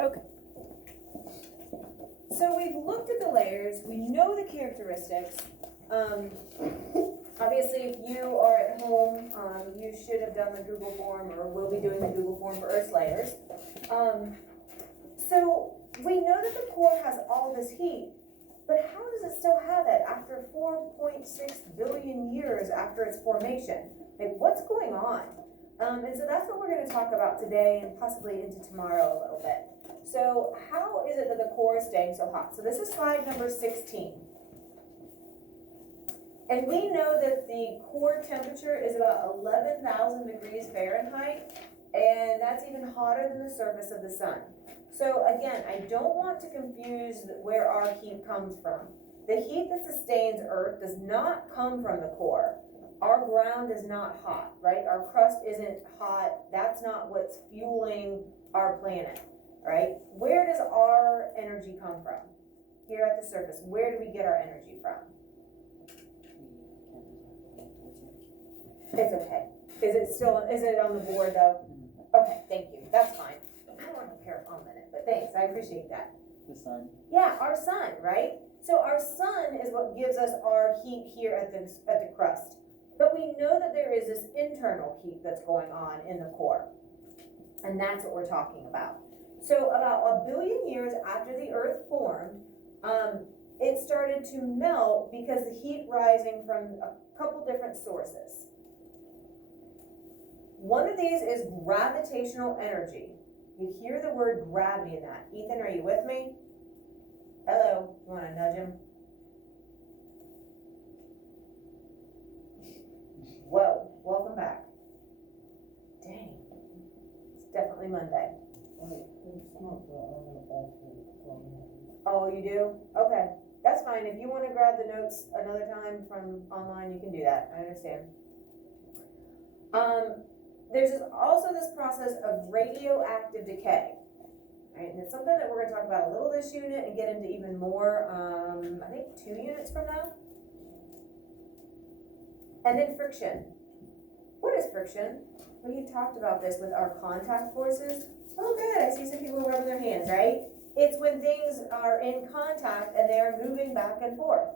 Okay. So we've looked at the layers, we know the characteristics. Obviously, if you are at home, you should have done the Google form or will be doing the Google form for Earth's layers. So we know that the core has all this heat, but how does it still have it after 4.6 billion years after its formation? Like, what's going on? And so that's what we're going to talk about today and possibly into tomorrow a little bit. So how is it that the core is staying so hot? So this is slide number 16. And we know that the core temperature is about 11,000 degrees Fahrenheit, and that's even hotter than the surface of the sun. So again, I don't want to confuse where our heat comes from. The heat that sustains Earth does not come from the core. Our ground is not hot, right? Our crust isn't hot. That's not what's fueling our planet, right? Where does our energy come from? Here at the surface, where do we get our energy from? It's okay. Is it on the board though? Okay, thank you. That's fine. I don't want to prepare a minute, but thanks. I appreciate that. The sun. Yeah, our sun, right? So our sun is what gives us our heat here at the crust. But we know that there is this internal heat that's going on in the core. And that's what we're talking about. So about 1 billion years after the Earth formed, it started to melt because the heat rising from a couple different sources. One of these is gravitational energy. You hear the word gravity in that. Ethan, are you with me? Hello, you want to nudge him? Whoa, welcome back. Dang, it's definitely Monday. Oh, you do? Okay, that's fine. If you want to grab the notes another time from online, you can do that. I understand. There's also this process of radioactive decay. Right, and it's something that we're going to talk about a little this unit and get into even more, I think 2 units from now. And then friction. What is friction? We talked about this with our contact forces. Oh good, I see some people rubbing their hands, right? It's when things are in contact and they're moving back and forth,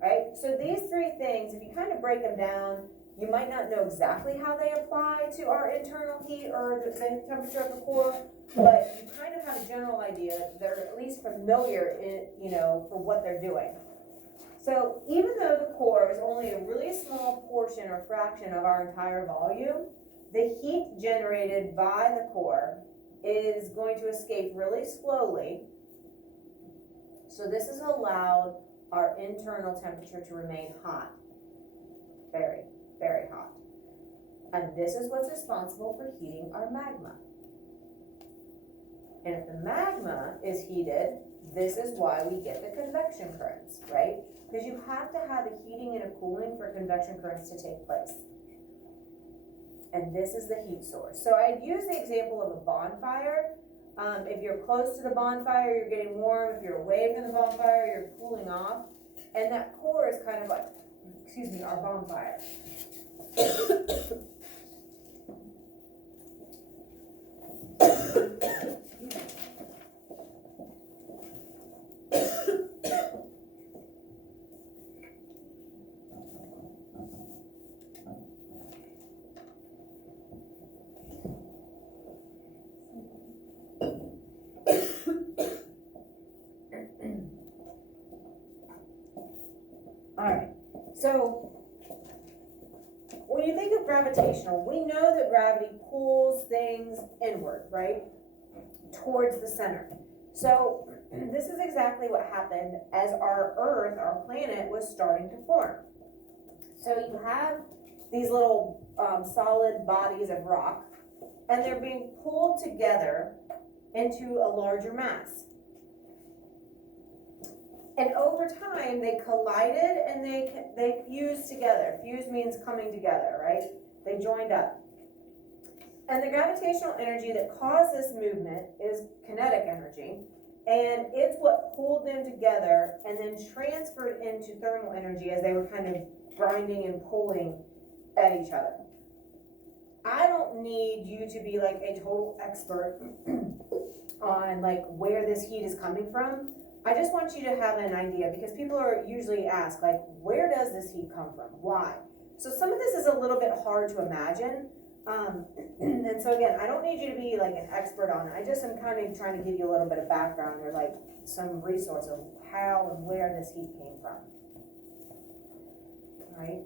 right? So these 3 things, if you kind of break them down, you might not know exactly how they apply to our internal heat or the temperature of the core, but you kind of have a general idea. They're at least familiar, for what they're doing. So even though the core is only a really small portion or fraction of our entire volume, the heat generated by the core is going to escape really slowly. So this has allowed our internal temperature to remain hot. Very, very hot. And this is what's responsible for heating our magma. And if the magma is heated, this is why we get the convection currents, right? Because you have to have a heating and a cooling for convection currents to take place. And this is the heat source. So I'd use the example of a bonfire. If you're close to the bonfire, you're getting warm. If you're away from the bonfire, you're cooling off. And that core is kind of like, our bonfire. All right, so when you think of gravitational, we know that gravity pulls things inward, right, towards the center. So this is exactly what happened as our Earth, our planet, was starting to form. So you have these little solid bodies of rock, and they're being pulled together into a larger mass. And over time, they collided and they fused together. Fuse means coming together, right? They joined up. And the gravitational energy that caused this movement is kinetic energy. And it's what pulled them together and then transferred into thermal energy as they were kind of grinding and pulling at each other. I don't need you to be like a total expert on like where this heat is coming from, I just want you to have an idea, because people are usually asked, like, where does this heat come from? Why? So some of this is a little bit hard to imagine. And so again, I don't need you to be like an expert on it. I just am kind of trying to give you a little bit of background or like some resource of how and where this heat came from. All right.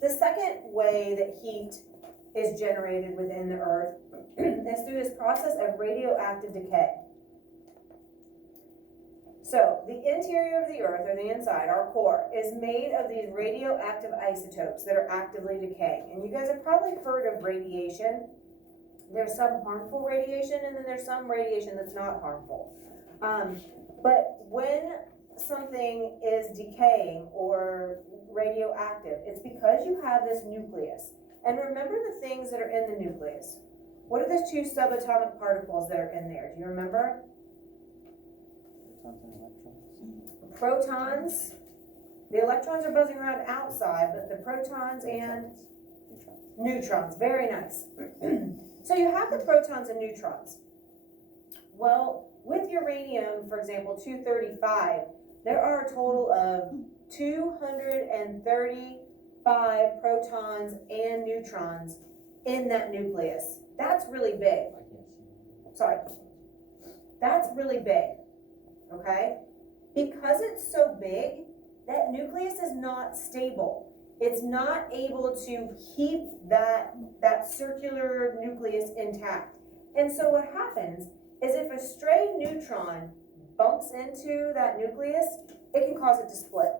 The second way that heat is generated within the earth is through this process of radioactive decay. So the interior of the earth, or the inside, our core, is made of these radioactive isotopes that are actively decaying. And you guys have probably heard of radiation. There's some harmful radiation, and then there's some radiation that's not harmful. But when something is decaying or radioactive, it's because you have this nucleus. And remember the things that are in the nucleus. What are the two subatomic particles that are in there? Do you remember? Protons. The electrons are buzzing around outside, but the protons and neutrons. Very nice. So you have the protons and neutrons. Well, with uranium, for example, 235, there are a total of 235 protons and neutrons in that nucleus. That's really big. Sorry. That's really big. Okay? Because it's so big, that nucleus is not stable. It's not able to keep that circular nucleus intact. And so what happens is if a stray neutron bumps into that nucleus, it can cause it to split.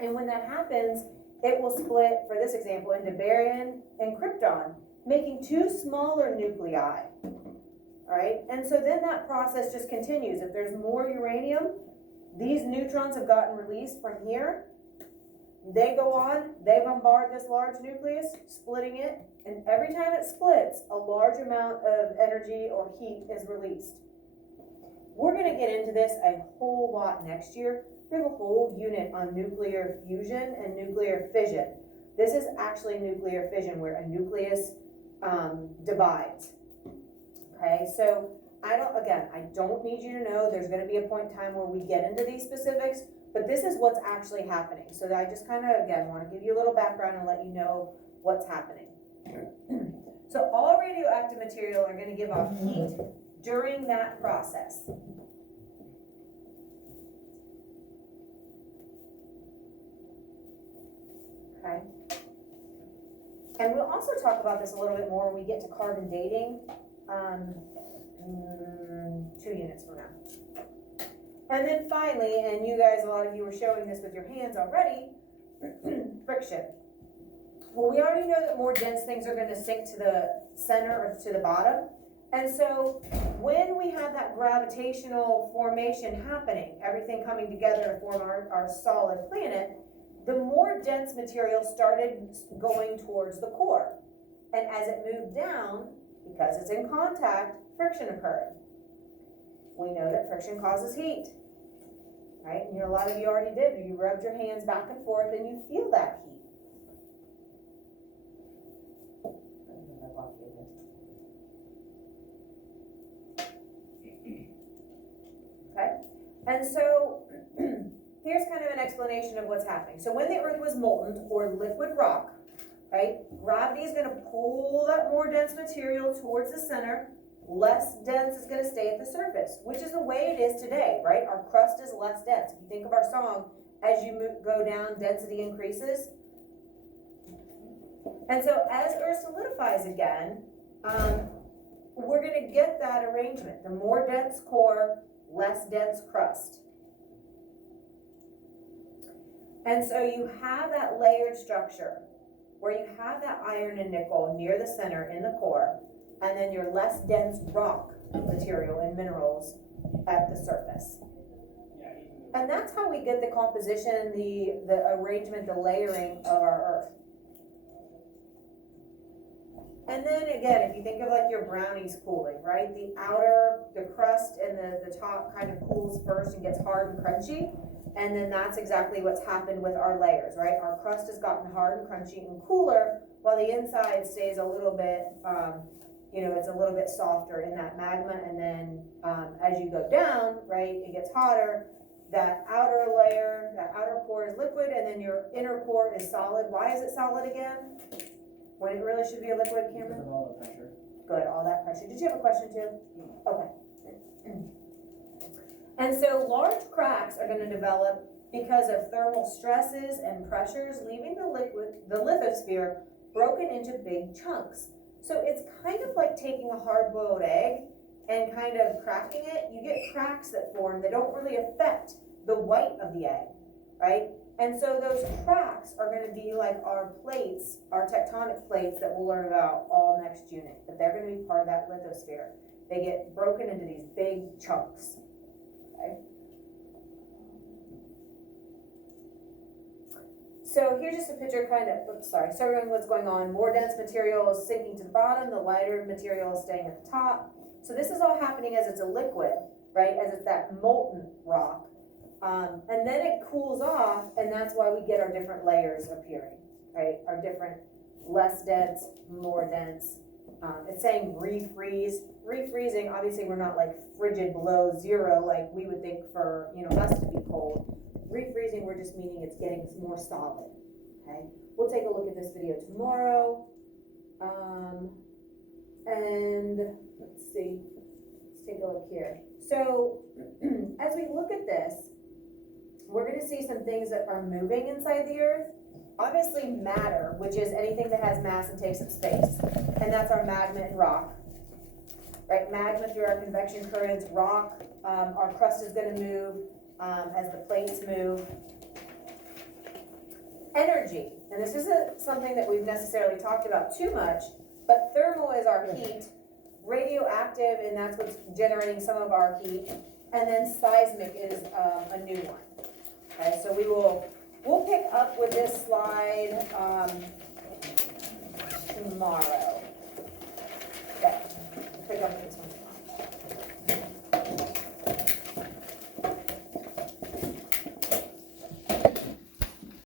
And when that happens, it will split, for this example, into barium and krypton, making two smaller nuclei. All right, and so then that process just continues. If there's more uranium, these neutrons have gotten released from here. They go on, they bombard this large nucleus, splitting it, and every time it splits, a large amount of energy or heat is released. We're going to get into this a whole lot next year. We have a whole unit on nuclear fusion and nuclear fission. This is actually nuclear fission, where a nucleus divides. Okay, so I don't need you to know. There's going to be a point in time where we get into these specifics, but this is what's actually happening. So I just kind of, again, want to give you a little background and let you know what's happening. So all radioactive material are going to give off heat during that process. Okay. And we'll also talk about this a little bit more when we get to carbon dating. 2 units from now. And then finally, and you guys, a lot of you were showing this with your hands already, friction. Well, we already know that more dense things are going to sink to the center or to the bottom. And so when we have that gravitational formation happening, everything coming together to form our solid planet, the more dense material started going towards the core. And as it moved down, because it's in contact, friction occurred. We know that friction causes heat, right? And a lot of you already did. You rubbed your hands back and forth and you feel that heat. Okay? And so here's kind of an explanation of what's happening. So when the earth was molten or liquid rock, right, gravity is going to pull that more dense material towards the center. Less dense is going to stay at the surface, which is the way it is today, right? Our crust is less dense. If you think of our song, as you go down, density increases. And so as Earth solidifies again, we're going to get that arrangement. The more dense core, less dense crust. And so you have that layered structure where you have that iron and nickel near the center in the core, and then your less dense rock material and minerals at the surface. And that's how we get the composition, the arrangement, the layering of our Earth. And then again, if you think of like your brownies cooling, right? The crust and the top kind of cools first and gets hard and crunchy. And then that's exactly what's happened with our layers, right? Our crust has gotten hard and crunchy and cooler, while the inside stays a little bit, it's a little bit softer in that magma, and then as you go down, right, it gets hotter. That outer layer, that outer core is liquid, and then your inner core is solid. Why is it solid again? When it really should be a liquid, Because Cameron? of all the pressure. Good, all that pressure. Did you have a question too? Okay. And so large cracks are going to develop because of thermal stresses and pressures, leaving the lithosphere broken into big chunks. So it's kind of like taking a hard-boiled egg and kind of cracking it. You get cracks that form that don't really affect the white of the egg, right? And so those cracks are going to be like our plates, our tectonic plates that we'll learn about all next unit, but they're going to be part of that lithosphere. They get broken into these big chunks, okay? So here's just a picture showing what's going on. More dense material is sinking to the bottom, the lighter material is staying at the top. So this is all happening as it's a liquid, right? As it's that molten rock. And then it cools off, and that's why we get our different layers appearing, right? Our different less dense, more dense. It's saying refreeze. Refreezing, obviously we're not like frigid below zero like we would think for, us to be cold. Refreezing, we're just meaning it's getting more solid, okay? We'll take a look at this video tomorrow. And let's see, let's take a look here. So as we look at this, we're going to see some things that are moving inside the earth. Obviously matter, which is anything that has mass and takes up space, and that's our magma and rock, right? Magma through our convection currents, rock, our crust is going to move as the plates move. Energy, and this isn't something that we've necessarily talked about too much, but thermal is our heat, radioactive, and that's what's generating some of our heat, and then seismic is a new one. Okay, so we'll pick up with this slide tomorrow. Okay, we'll pick up with this one.